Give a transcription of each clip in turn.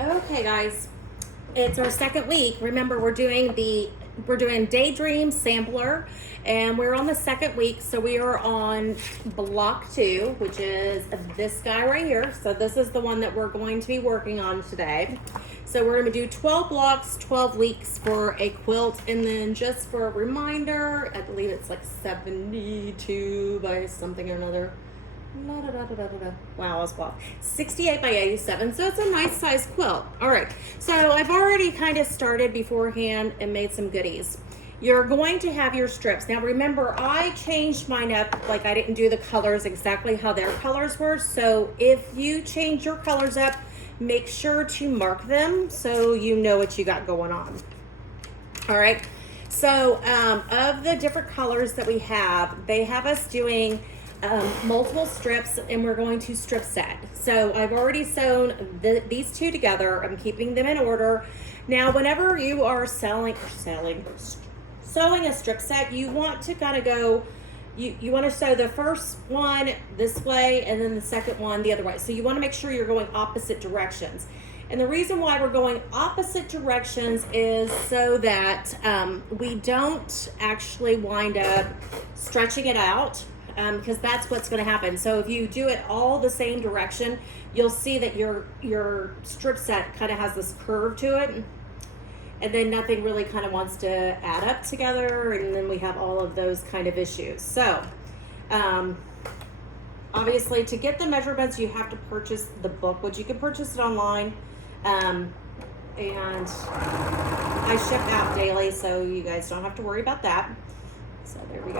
Okay, guys, it's our second week. Remember, we're doing Daydream sampler, and we're on the second week. So we are on block 2, which is this guy right here. So this is the one that we're going to be working on today. So we're going to do 12 blocks, 12 weeks for a quilt, and then just for a reminder, I believe it's like 72 by something or another. Wow, I was off. 68 by 87, so it's a nice size quilt. All right, so I've already kind of started beforehand and made some goodies. You're going to have your strips. Now remember, I changed mine up, like I didn't do the colors exactly how their colors were. So if you change your colors up, make sure to mark them so you know what you got going on. All right, so of the different colors that we have, they have us doing multiple strips, and we're going to strip set. So I've already sewn these two together. I'm keeping them in order. Now, whenever you are sewing a strip set, you want to kind of go, you want to sew the first one this way and then the second one the other way. So you want to make sure you're going opposite directions. And the reason why we're going opposite directions is so that we don't actually wind up stretching it out. Because that's what's going to happen. So if you do it all the same direction, you'll see that your strip set kind of has this curve to it, and then nothing really kind of wants to add up together, and then we have all of those kind of issues. So obviously, to get the measurements, you have to purchase the book, which you can purchase it online, and I ship out daily, so you guys don't have to worry about that. So there we go.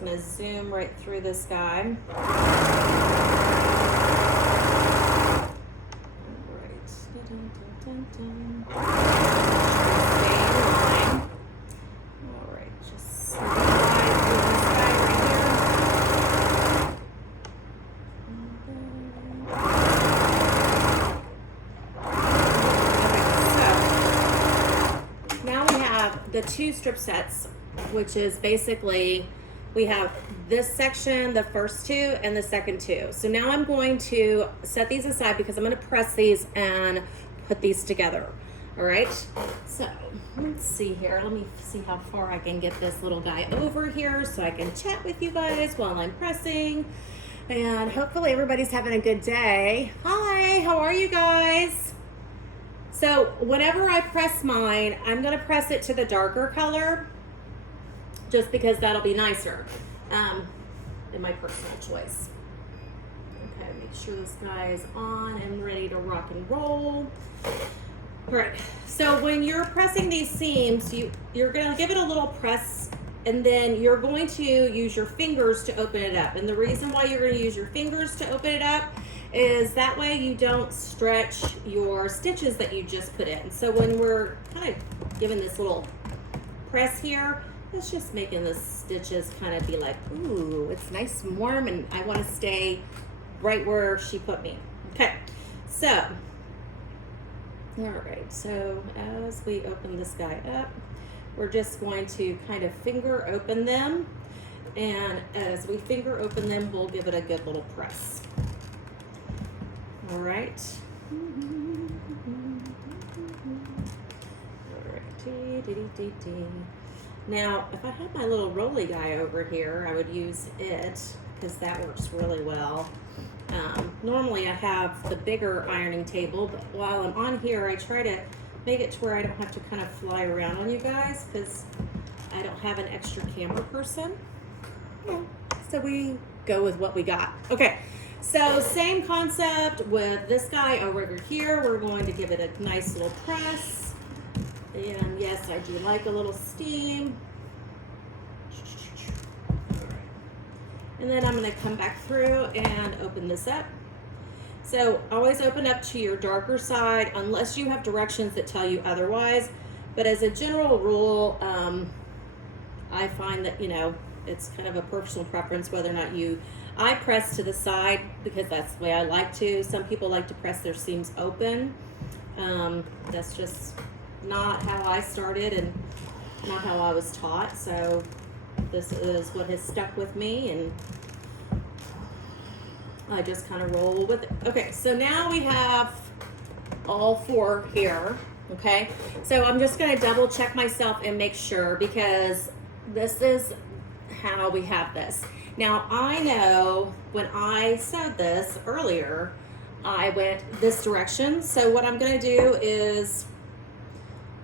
I'm going to zoom right through this guy. All right. All right, just slide through this guy right here. Okay, so now we have the two strip sets, which is basically we have this section, the first two, and the second two. So now I'm going to set these aside because I'm going to press these and put these together. All right, so let's see here. Let me see how far I can get this little guy over here so I can chat with you guys while I'm pressing. And hopefully everybody's having a good day. Hi, how are you guys? So whenever I press mine, I'm going to press it to the darker color, just because that'll be nicer, in my personal choice. Okay, make sure this guy is on and ready to rock and roll. All right, so when you're pressing these seams, you're gonna give it a little press, and then you're going to use your fingers to open it up. And the reason why you're gonna use your fingers to open it up is that way you don't stretch your stitches that you just put in. So when we're kind of giving this little press here, it's just making the stitches kind of be like, ooh, it's nice and warm, and I want to stay right where she put me. Okay, so, all right, so as we open this guy up, we're just going to kind of finger open them, and as we finger open them, we'll give it a good little press. All right. All right. Now, if I had my little rolly guy over here, I would use it because that works really well. Normally I have the bigger ironing table, but while I'm on here, I try to make it to where I don't have to kind of fly around on you guys because I don't have an extra camera person. Yeah. So we go with what we got. Okay, so same concept with this guy over here. We're going to give it a nice little press. And yes, I do like a little steam. And then I'm going to come back through and open this up. So always open up to your darker side unless you have directions that tell you otherwise. But as a general rule, I find that, it's kind of a personal preference whether or not I press to the side because that's the way I like to. Some people like to press their seams open. That's just not how I started and not how I was taught. So this is what has stuck with me. And I just kind of roll with it. Okay, so now we have all 4 here. Okay, so I'm just going to double check myself and make sure, because this is how we have this. Now I know when I sewed this earlier, I went this direction. So what I'm going to do is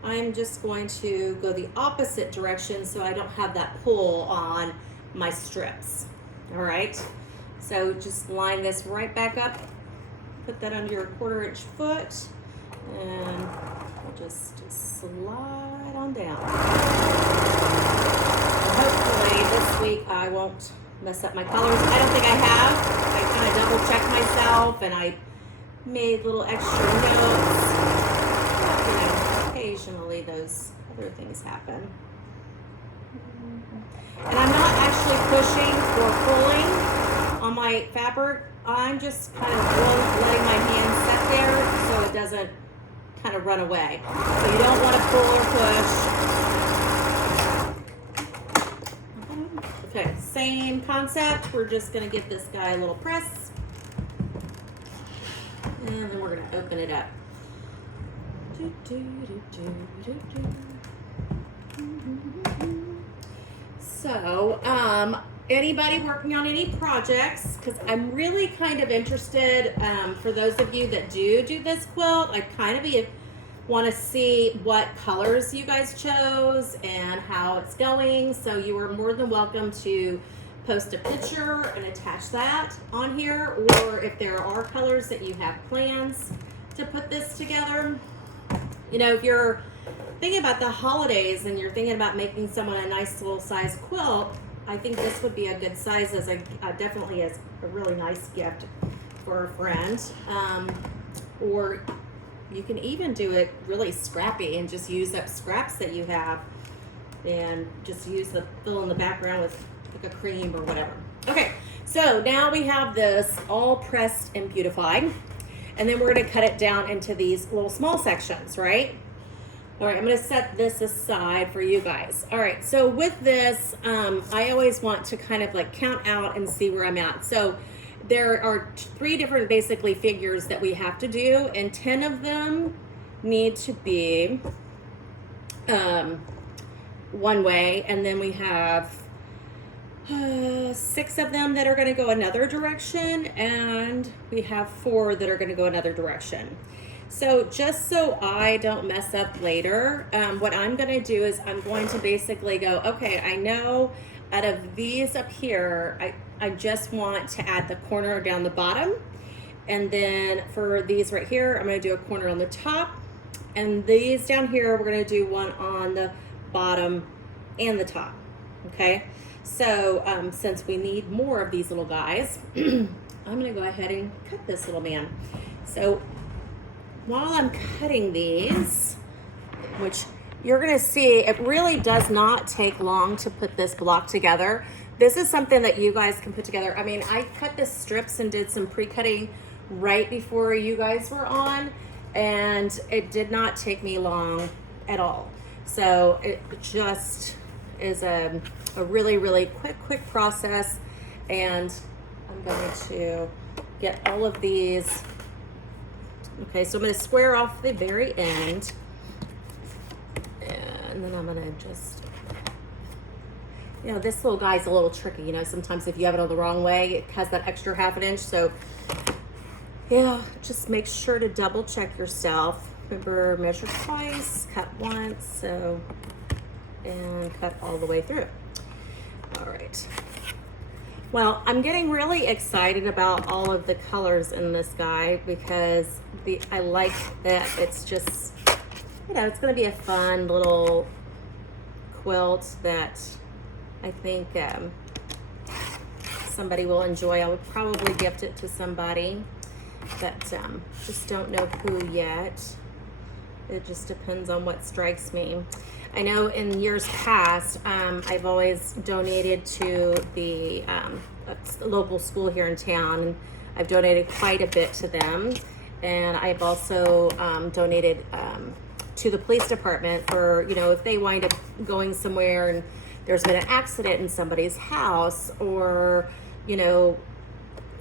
I'm just going to go the opposite direction so I don't have that pull on my strips. All right, so just line this right back up, put that under your 1/4 inch foot, and we'll just slide on down. And hopefully this week I won't mess up my colors. I don't think I have. I kind of double checked myself and I made little extra notes. But, you know, occasionally those other things happen. And I'm not actually pushing or pulling on my fabric. I'm just kind of letting my hand set there so it doesn't kind of run away. So you don't want to pull or push. Okay, same concept. We're just going to give this guy a little press. And then we're going to open it up. So, anybody working on any projects? Because I'm really kind of interested, for those of you that do this quilt, I kind of want to see what colors you guys chose and how it's going. So you are more than welcome to post a picture and attach that on here, or if there are colors that you have plans to put this together. You know, if you're thinking about the holidays and you're thinking about making someone a nice little size quilt, I think this would be a good size as definitely as a really nice gift for a friend. Or you can even do it really scrappy and just use up scraps that you have and just fill in the background with like a cream or whatever. Okay, so now we have this all pressed and beautified, and then we're going to cut it down into these little small sections, right? All right, I'm going to set this aside for you guys. All right, so with this, I always want to kind of like count out and see where I'm at. So there are 3 different basically figures that we have to do, and 10 of them need to be one way, and then we have 6 of them that are going to go another direction, and we have 4 that are going to go another direction. So just so I don't mess up later, what I'm going to do is I'm going to basically go, okay, I know out of these up here, I just want to add the corner down the bottom. And then for these right here, I'm going to do a corner on the top. And these down here, we're going to do one on the bottom and the top. Okay. So since we need more of these little guys, I'm going to go ahead and cut this little man. So while I'm cutting these, which you're going to see, it really does not take long to put this block together. This is something that you guys can put together. I mean, I cut the strips and did some pre-cutting right before you guys were on, and it did not take me long at all. So it just is a really, really quick process, and I'm going to get all of these. Okay, so I'm going to square off the very end, and then I'm going to just, you know, this little guy's a little tricky. You know, sometimes if you have it on the wrong way, it has that extra ½ inch. So yeah, just make sure to double check yourself. Remember, measure twice, cut once, so, and cut all the way through. All right. Well, I'm getting really excited about all of the colors in this guy because I like that it's just, you know, it's going to be a fun little quilt that I think somebody will enjoy. I would probably gift it to somebody, but just don't know who yet. It just depends on what strikes me. I know in years past, I've always donated to the local school here in town. I've donated quite a bit to them. And I've also donated to the police department for, you know, if they wind up going somewhere and there's been an accident in somebody's house, or, you know,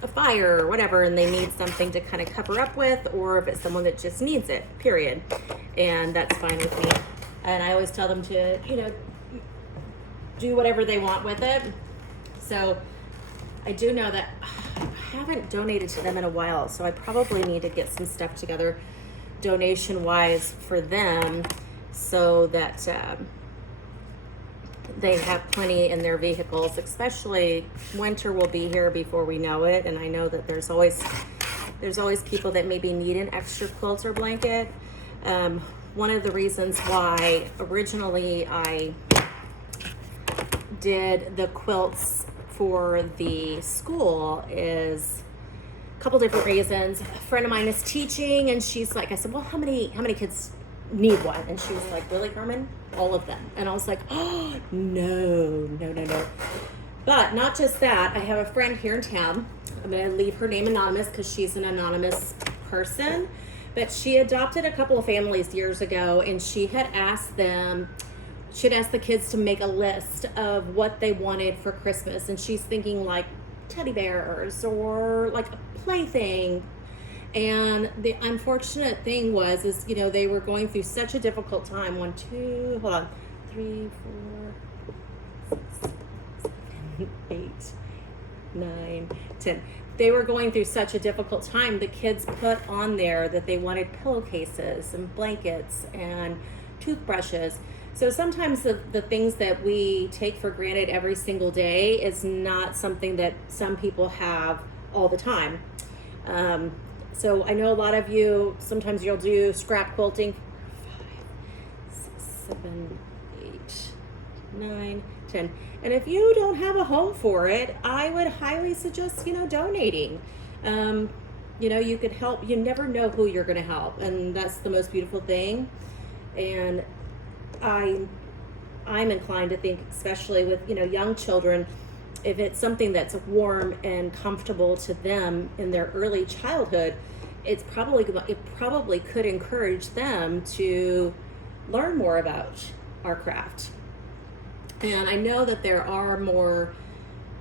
a fire or whatever, and they need something to kind of cover up with, or if it's someone that just needs it, period. And that's fine with me. And I always tell them to, you know, do whatever they want with it. So I do know that I haven't donated to them in a while, so I probably need to get some stuff together donation wise for them, so that they have plenty in their vehicles. Especially winter will be here before we know it, and I know that there's always people that maybe need an extra quilt or blanket. One of the reasons why originally I did the quilts for the school is a couple different reasons. A friend of mine is teaching, and she's like, I said, well, how many kids need one? And she was like, really, Carmen? All of them. And I was like, oh, no. But not just that, I have a friend here in town. I'm going to leave her name anonymous because she's an anonymous person. But she adopted a couple of families years ago, and she had asked the kids to make a list of what they wanted for Christmas. And she's thinking like teddy bears or like a plaything. And the unfortunate thing is, you know, they were going through such a difficult time. 1, 2, hold on. 3, 4, 6, 7, 8, 9, 10. They were going through such a difficult time. The kids put on there that they wanted pillowcases and blankets and toothbrushes. So sometimes the things that we take for granted every single day is not something that some people have all the time. So I know a lot of you, sometimes you'll do scrap quilting. 5, 6, 7, 8, 9, 10. And if you don't have a home for it, I would highly suggest, you know, donating. You know, you could help. You never know who you're going to help, and that's the most beautiful thing. And I'm inclined to think, especially with, you know, young children, if it's something that's warm and comfortable to them in their early childhood, it probably could encourage them to learn more about our craft. And I know that there are more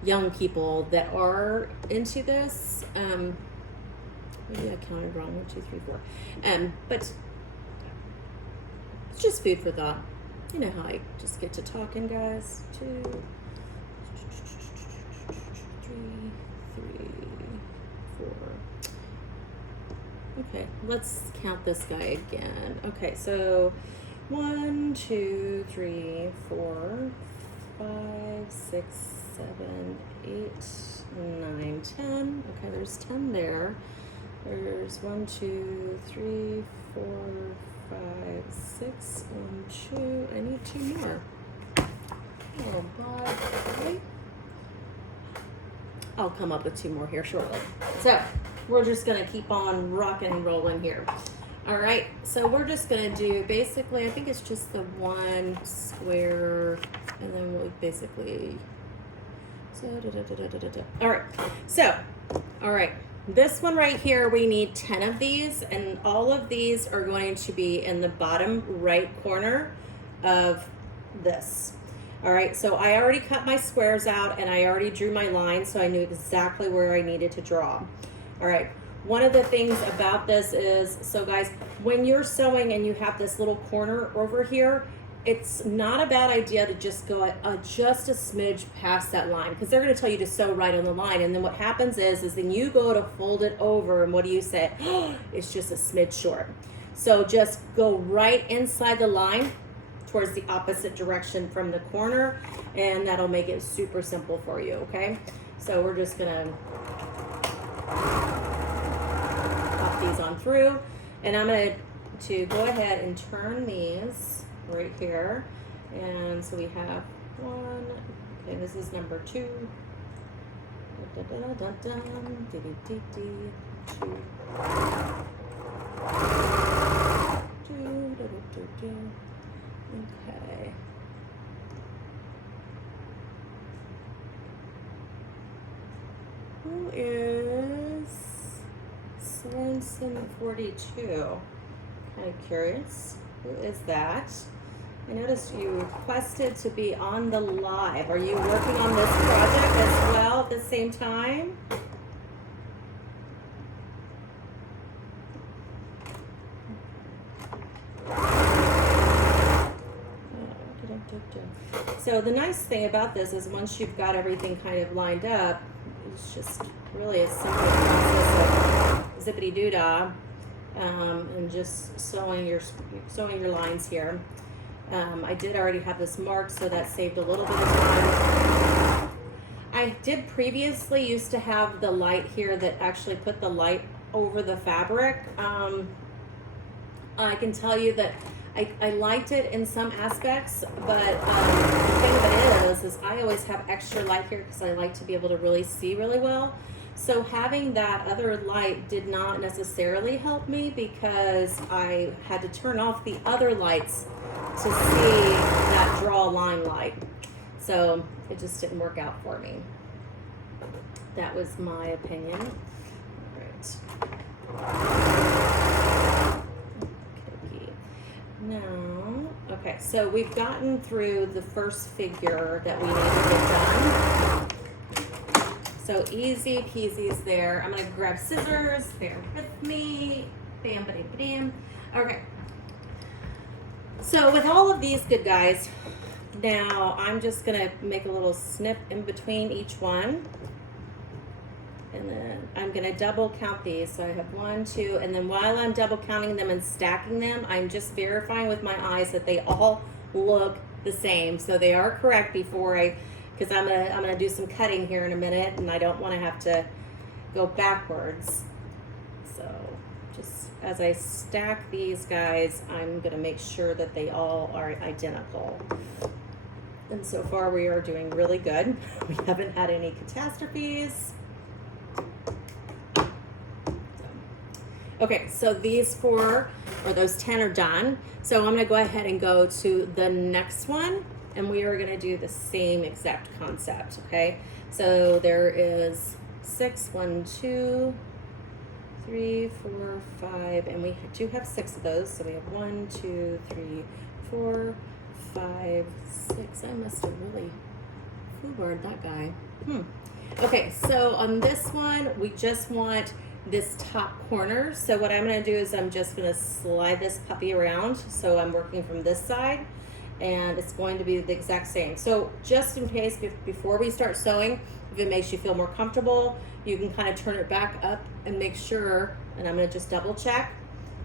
young people that are into this. Maybe I counted wrong. 1, 2, 3, 4. But it's just food for thought. You know how I just get to talking, guys. 2, 3, 4. Okay, let's count this guy again. Okay, so 1, 2, 3, 4, 5, 6, 7, 8, 9, 10. Okay, there's 10 there. There's 1, 2, 3, 4, 5, 6, 1, 2. I need 2 more. Oh, bye. I'll come up with 2 more here shortly. So we're just gonna keep on rocking and rolling here. All right, so we're just gonna do basically, I think it's just the 1 square, and then we'll basically, so all right, this one right here, we need 10 of these, and all of these are going to be in the bottom right corner of this. All right, so I already cut my squares out, and I already drew my line, so I knew exactly where I needed to draw. All right, one of the things about this is, so guys, when you're sewing and you have this little corner over here, it's not a bad idea to just go just a smidge past that line, because they're going to tell you to sew right on the line. And then what happens is then you go to fold it over, and what do you say? Oh, it's just a smidge short. So just go right inside the line towards the opposite direction from the corner, and that'll make it super simple for you, okay? So we're just going to pop these on through, and I'm going to go ahead and turn these right here. And so we have 1, okay, this is number 2. 2. Okay. Who is Swenson 42? Kind of curious. Who is that? I noticed you requested to be on the live. Are you working on this project as well at the same time? So the nice thing about this is once you've got everything kind of lined up, it's just really a simple process of zippity-doo-dah, and just sewing your lines here. I did already have this marked, so that saved a little bit of time. I did previously used to have the light here that actually put the light over the fabric. I can tell you that I liked it in some aspects, but the thing of it is I always have extra light here because I like to be able to really see really well. So having that other light did not necessarily help me because I had to turn off the other lights to see that draw line light. So it just didn't work out for me. That was my opinion. All right. Okay. Now, okay, so we've gotten through the first figure that we need to get done. So easy peasy's there. I'm gonna grab scissors, bear with me. Bam, bam, bam. Okay. So with all of these good guys, now I'm just gonna make a little snip in between each one. And then I'm gonna double count these. So I have 1, 2, and then while I'm double counting them and stacking them, I'm just verifying with my eyes that they all look the same. So they are correct before because I'm gonna do some cutting here in a minute, and I don't want to have to go backwards. So just as I stack these guys, I'm gonna make sure that they all are identical. And so far we are doing really good. We haven't had any catastrophes. Okay, so these 4 or those 10 are done. So I'm gonna go ahead and go to the next one, and we are gonna do the same exact concept, okay? So there is 6, 1, 2, 3, 4, 5, and we do have 6 of those. So we have 1, 2, 3, 4, 5, 6. I must have really foobarred that guy. Okay, so on this one, we just want this top corner. So what I'm gonna do is I'm just gonna slide this puppy around. So I'm working from this side, and it's going to be the exact same. So just in case, before we start sewing, if it makes you feel more comfortable, you can kind of turn it back up and make sure, and I'm gonna just double check,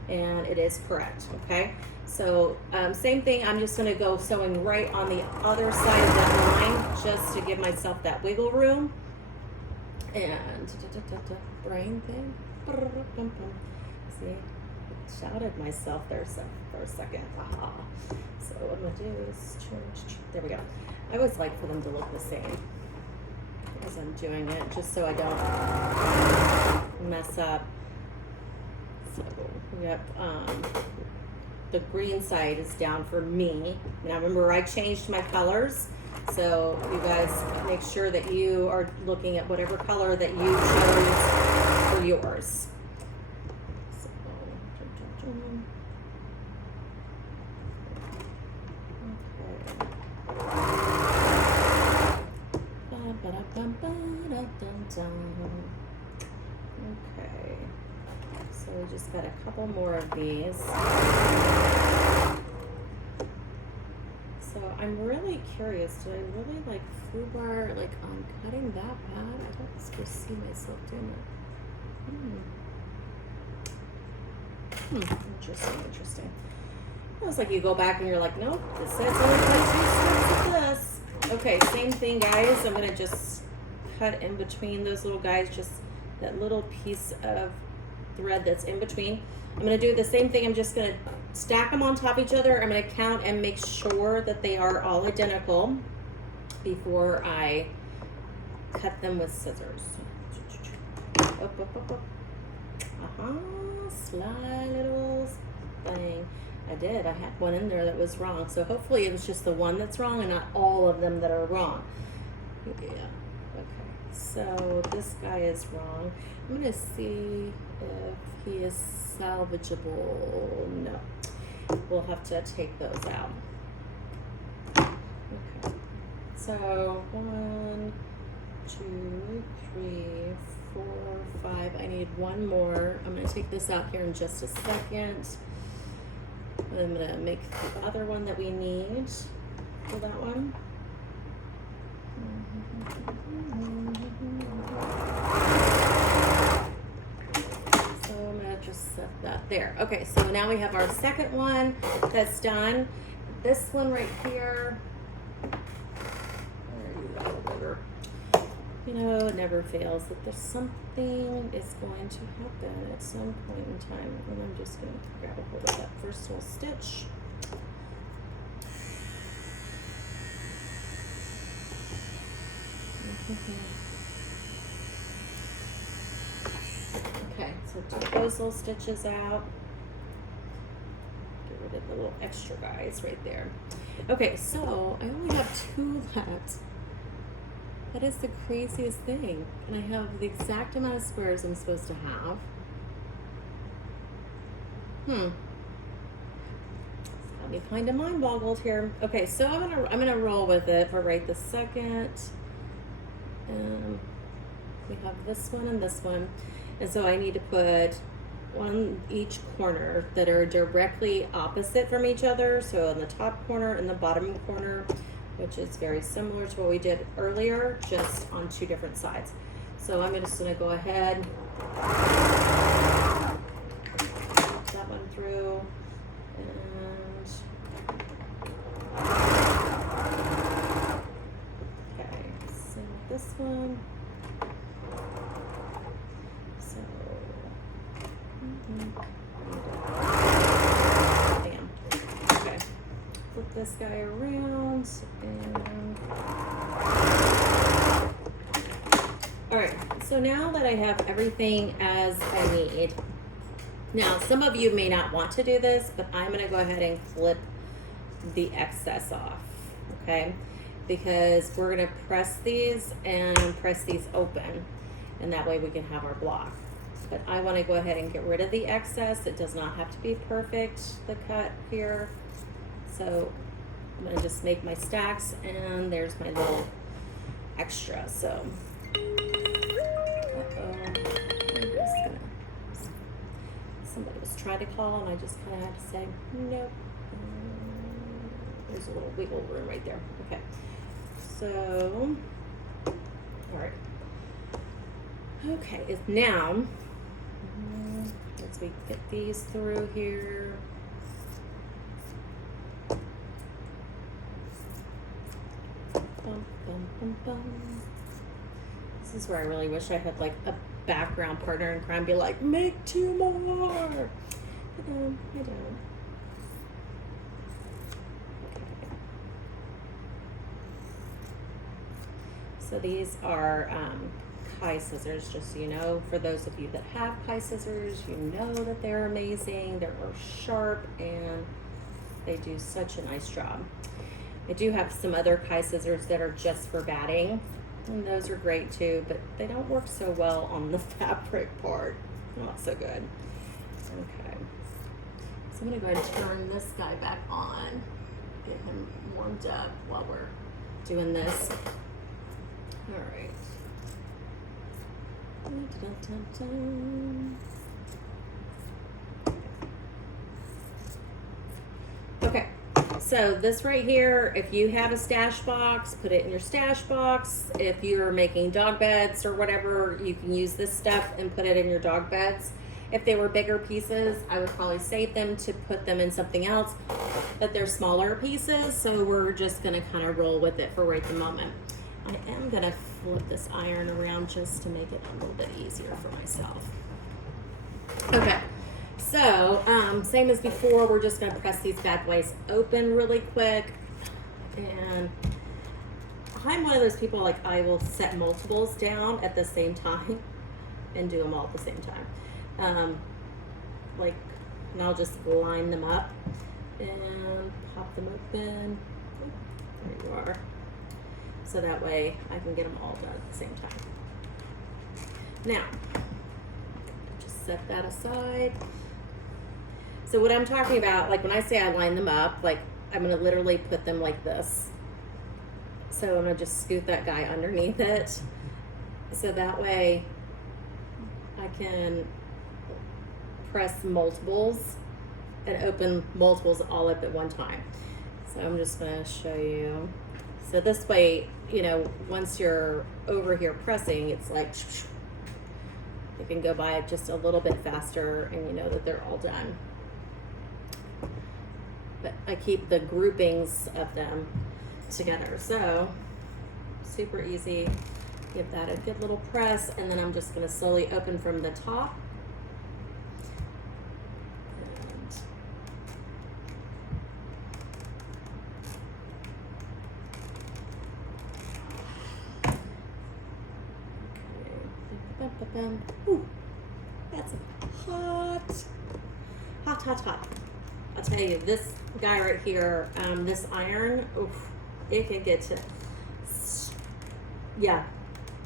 and it is correct, okay? So same thing, I'm just gonna go sewing right on the other side of that line, just to give myself that wiggle room. And brain thing. See, shouted myself there for a second. Aha. So what I'm gonna do is change. There we go. I always like for them to look the same as I'm doing it, just so I don't mess up. So yep. The green side is down for me. Now remember, I changed my colors. So you guys make sure that you are looking at whatever color that you chose for yours. So, okay. So we just got a couple more of these. So I'm really curious, did I really like foobar, like on cutting that bad? I don't supposed to see myself doing it. Interesting. It was like you go back and you're like, nope, this says only 22 strips of this. Okay, same thing guys. I'm gonna just cut in between those little guys, just that little piece of thread that's in between. I'm gonna do the same thing. I'm just gonna stack them on top of each other. I'm gonna count and make sure that they are all identical before I cut them with scissors. Up. Sly little thing. I did. I had one in there that was wrong. So hopefully it was just the one that's wrong and not all of them that are wrong. Yeah. Okay. So this guy is wrong. I'm gonna see if he is salvageable. No. We'll have to take those out. Okay. So 1, 2, 3, 4, 5. I need one more. I'm going to take this out here in just a second. I'm going to make the other one that we need. for that one. So I'm gonna just set that there. Okay, so now we have our second one that's done. This one right here, you know, it never fails that there's something is going to happen at some point in time. And I'm just going to grab a hold of that first little stitch. Okay, so take those little stitches out. Get rid of the little extra guys right there. Okay, so I only have 2 left. That is the craziest thing. And I have the exact amount of squares I'm supposed to have. Got me kind of mind boggled here. Okay, so I'm gonna roll with it for right this second. We have this one and this one. And so I need to put one each corner that are directly opposite from each other. So on the top corner and the bottom corner, which is very similar to what we did earlier, just on 2 different sides. So I'm just gonna go ahead, that one through, and okay, same with this one. So, bam. Okay, flip this guy around, and all right, so now that I have everything as I need, now some of you may not want to do this, but I'm gonna go ahead and flip the excess off, okay? Because we're gonna press these and press these open, and that way we can have our block. But I wanna go ahead and get rid of the excess. It does not have to be perfect, the cut here. So I'm gonna just make my stacks, and there's my little extra. So, somebody was trying to call, and I just kind of had to say nope. There's a little wiggle room right there. Okay, so all right. Okay, it's now. Let's get these through here. Bum, bum, bum, bum. This is where I really wish I had like a background partner in crime, be like, make 2 more. I don't. So these are Kai scissors, just so you know. For those of you that have Kai scissors, you know that they're amazing. They're sharp and they do such a nice job. I do have some other Kai scissors that are just for batting, and those are great too, but they don't work so well on the fabric part. Not so good. Okay. So I'm gonna go ahead and turn this guy back on, get him warmed up while we're doing this. All right. Dun, dun, dun, dun. Okay, so this right here, if you have a stash box, put it in your stash box. If you're making dog beds or whatever, you can use this stuff and put it in your dog beds. If they were bigger pieces, I would probably save them to put them in something else, but they're smaller pieces, so we're just gonna kind of roll with it for right the moment. I am gonna flip this iron around just to make it a little bit easier for myself. Okay, so same as before, we're just gonna press these bad boys open really quick. And I'm one of those people, like, I will set multiples down at the same time and do them all at the same time. And I'll just line them up and pop them open. There you are. So that way I can get them all done at the same time. Now, just set that aside. So what I'm talking about, like when I say I line them up, like I'm gonna literally put them like this. So I'm gonna just scoot that guy underneath it. So that way I can press multiples and open multiples all up at one time. So I'm just going to show you. So this way, you know, once you're over here pressing, it's like it can go by just a little bit faster, and you know that they're all done. But I keep the groupings of them together. So super easy. Give that a good little press, and then I'm just going to slowly open from the top. Ooh, that's hot. Hot, hot, hot. I'll tell you, this guy right here, this iron, oof, it can get to, yeah,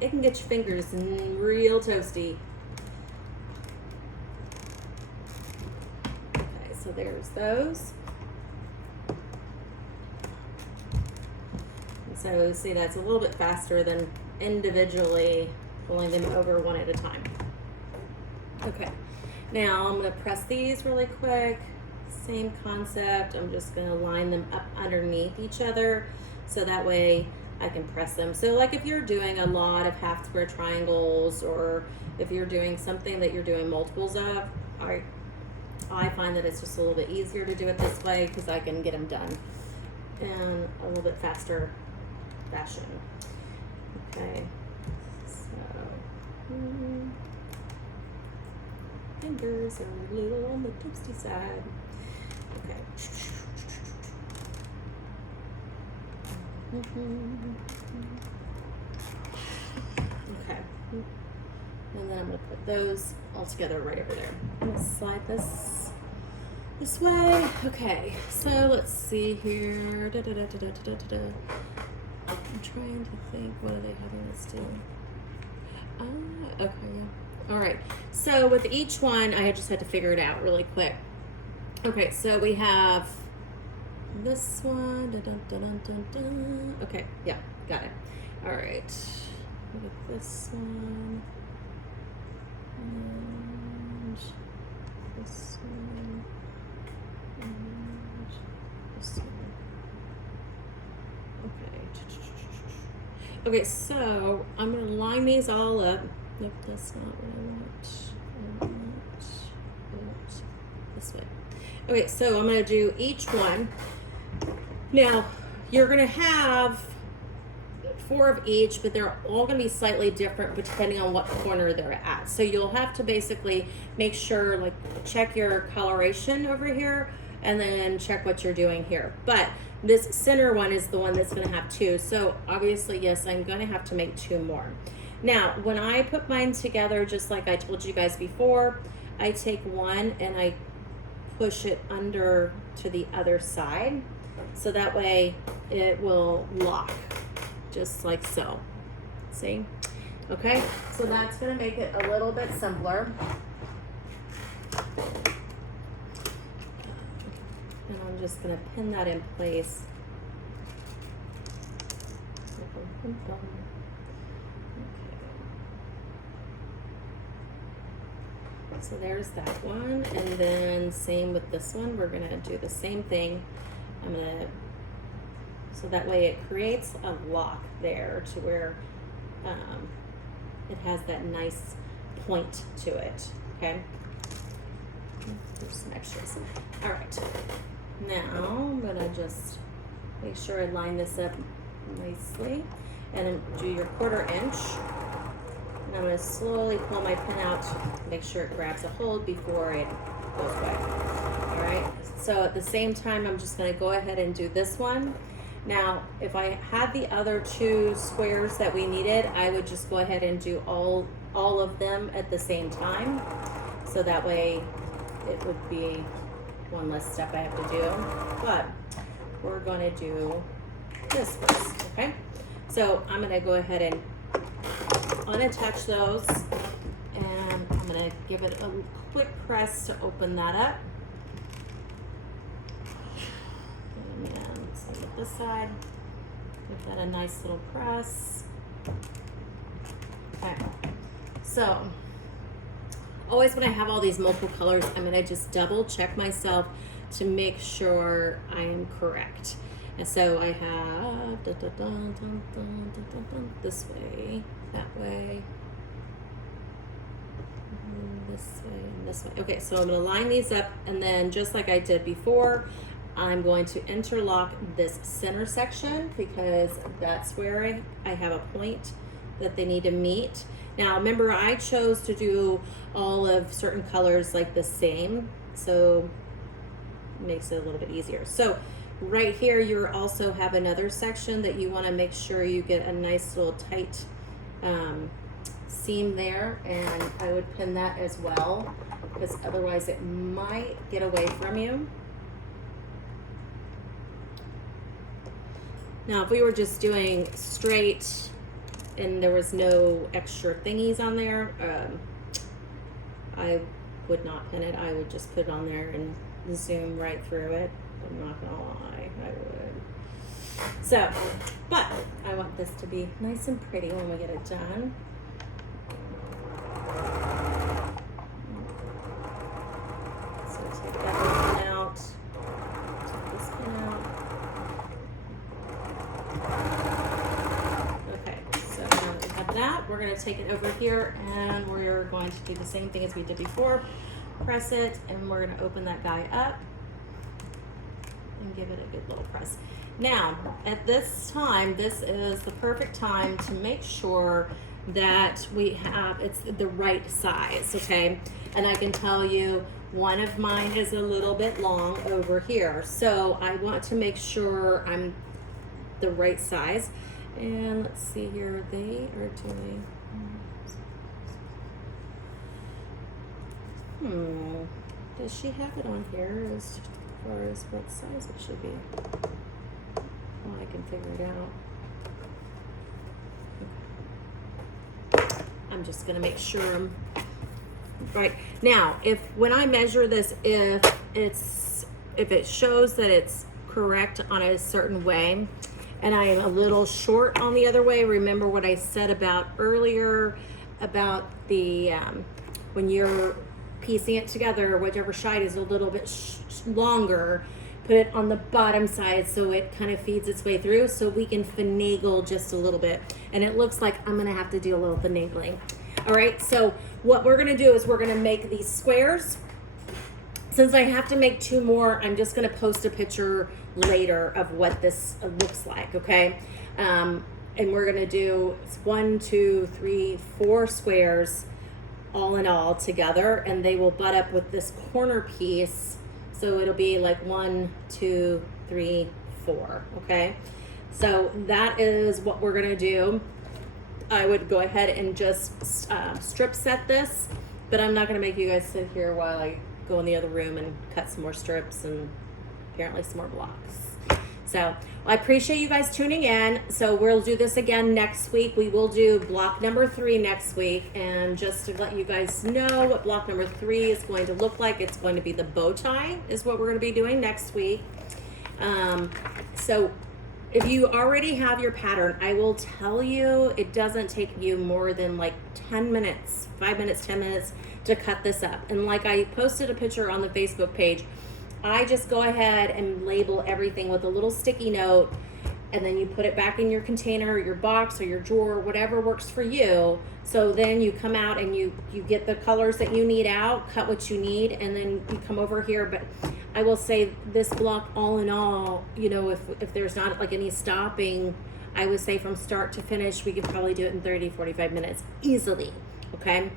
it can get your fingers real toasty. Okay, so there's those. And so see, that's a little bit faster than individually pulling them over one at a time. Okay, now I'm going to press these really quick. Same concept. I'm just going to line them up underneath each other so that way I can press them. So like if you're doing a lot of half square triangles, or if you're doing something that you're doing multiples of, I find that it's just a little bit easier to do it this way because I can get them done in a little bit faster fashion. Okay. Fingers are a little on the toasty side. Okay. Okay. And then I'm going to put those all together right over there. I'm going to slide this way. Okay. So let's see here. I'm trying to think, what are they having us do? Okay, yeah. All right. So with each one, I just had to figure it out really quick. Okay, so we have this one. Okay, yeah, got it. All right. Look at this one. And this one. And this one. Okay, so I'm going to line these all up. Nope, that's not what I want. I want it this way. Okay, so I'm going to do each one. Now, you're going to have 4 of each, but they're all going to be slightly different depending on what corner they're at. So you'll have to basically make sure, like, check your coloration over here and then check what you're doing here. But this center one is the one that's going to have 2. So obviously, yes, I'm going to have to make 2 more. Now, when I put mine together, just like I told you guys before, I take one and I push it under to the other side. So that way it will lock, just like so. See? Okay, so that's going to make it a little bit simpler. And I'm just going to pin that in place. Okay. So there's that one, and then same with this one. We're going to do the same thing. I'm going to, so that way it creates a lock there to where it has that nice point to it. Okay. There's some extras. All right. Now I'm gonna just make sure I line this up nicely, and then do your 1/4 inch. And I'm gonna slowly pull my pin out, make sure it grabs a hold before it goes away. All right. So at the same time, I'm just gonna go ahead and do this one. Now, if I had the other 2 squares that we needed, I would just go ahead and do all of them at the same time. So that way it would be one less step I have to do. But we're gonna do this first, okay? So I'm gonna go ahead and unattach those, and I'm gonna give it a quick press to open that up. And then same with this side. Give that a nice little press. Okay. So always when I have all these multiple colors, I'm gonna just double check myself to make sure I am correct. And so I have this way, that way, this way, and this way. Okay, so I'm going to line these up, and then just like I did before, I'm going to interlock this center section because that's where I have a point that they need to meet. Now remember, I chose to do all of certain colors like the same, so it makes it a little bit easier. So right here, you also have another section that you want to make sure you get a nice little tight seam there, and I would pin that as well because otherwise it might get away from you. Now, if we were just doing straight and there was no extra thingies on there, I would not pin it. I would just put it on there and zoom right through it. I'm not gonna lie, I would. So, but I want this to be nice and pretty when we get it done. So take that one pin out, take this pin out. Okay, so now we have that. We're going to take it over here and we're going to do the same thing as we did before. Press it, and we're going to open that guy up and give it a good little press. Now, at this time, this is the perfect time to make sure that we have, it's the right size, okay? And I can tell you, one of mine is a little bit long over here. So I want to make sure I'm the right size. And let's see here, they are doing, does she have it on here as far as what size it should be? Well, I can figure it out. I'm just gonna make sure I'm right. Now, when I measure this, if it shows that it's correct on a certain way, and I am a little short on the other way, remember what I said about earlier about the when you're piecing it together, whichever side is a little bit longer, put it on the bottom side so it kind of feeds its way through, so we can finagle just a little bit. And it looks like I'm gonna have to do a little finagling. All right, so what we're gonna do is we're gonna make these squares. Since I have to make 2 more, I'm just gonna post a picture later of what this looks like, okay? And we're gonna do 1, 2, 3, 4 squares all in all together, and they will butt up with this corner piece. So it'll be like 1, 2, 3, 4, okay? So that is what we're gonna do. I would go ahead and just strip set this, but I'm not gonna make you guys sit here while I go in the other room and cut some more strips and apparently some more blocks. So I appreciate you guys tuning in. So we'll do this again next week. We will do block number 3 next week. And just to let you guys know what block number 3 is going to look like, it's going to be the bow tie is what we're going to be doing next week. So if you already have your pattern, I will tell you it doesn't take you more than like 10 minutes, 5 minutes, 10 minutes to cut this up. And like I posted a picture on the Facebook page, I just go ahead and label everything with a little sticky note, and then you put it back in your container or your box or your drawer, whatever works for you. So then you come out and you get the colors that you need out, cut what you need, and then you come over here. But I will say this block, all in all, you know, if there's not like any stopping, I would say from start to finish, we could probably do it in 30, 45 minutes easily, okay?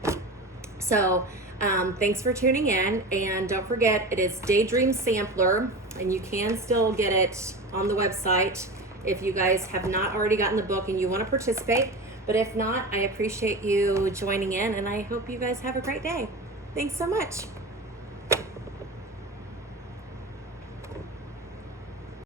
So thanks for tuning in, and don't forget, it is Daydream Sampler, and you can still get it on the website if you guys have not already gotten the book and you want to participate. But if not, I appreciate you joining in, and I hope you guys have a great day. Thanks so much.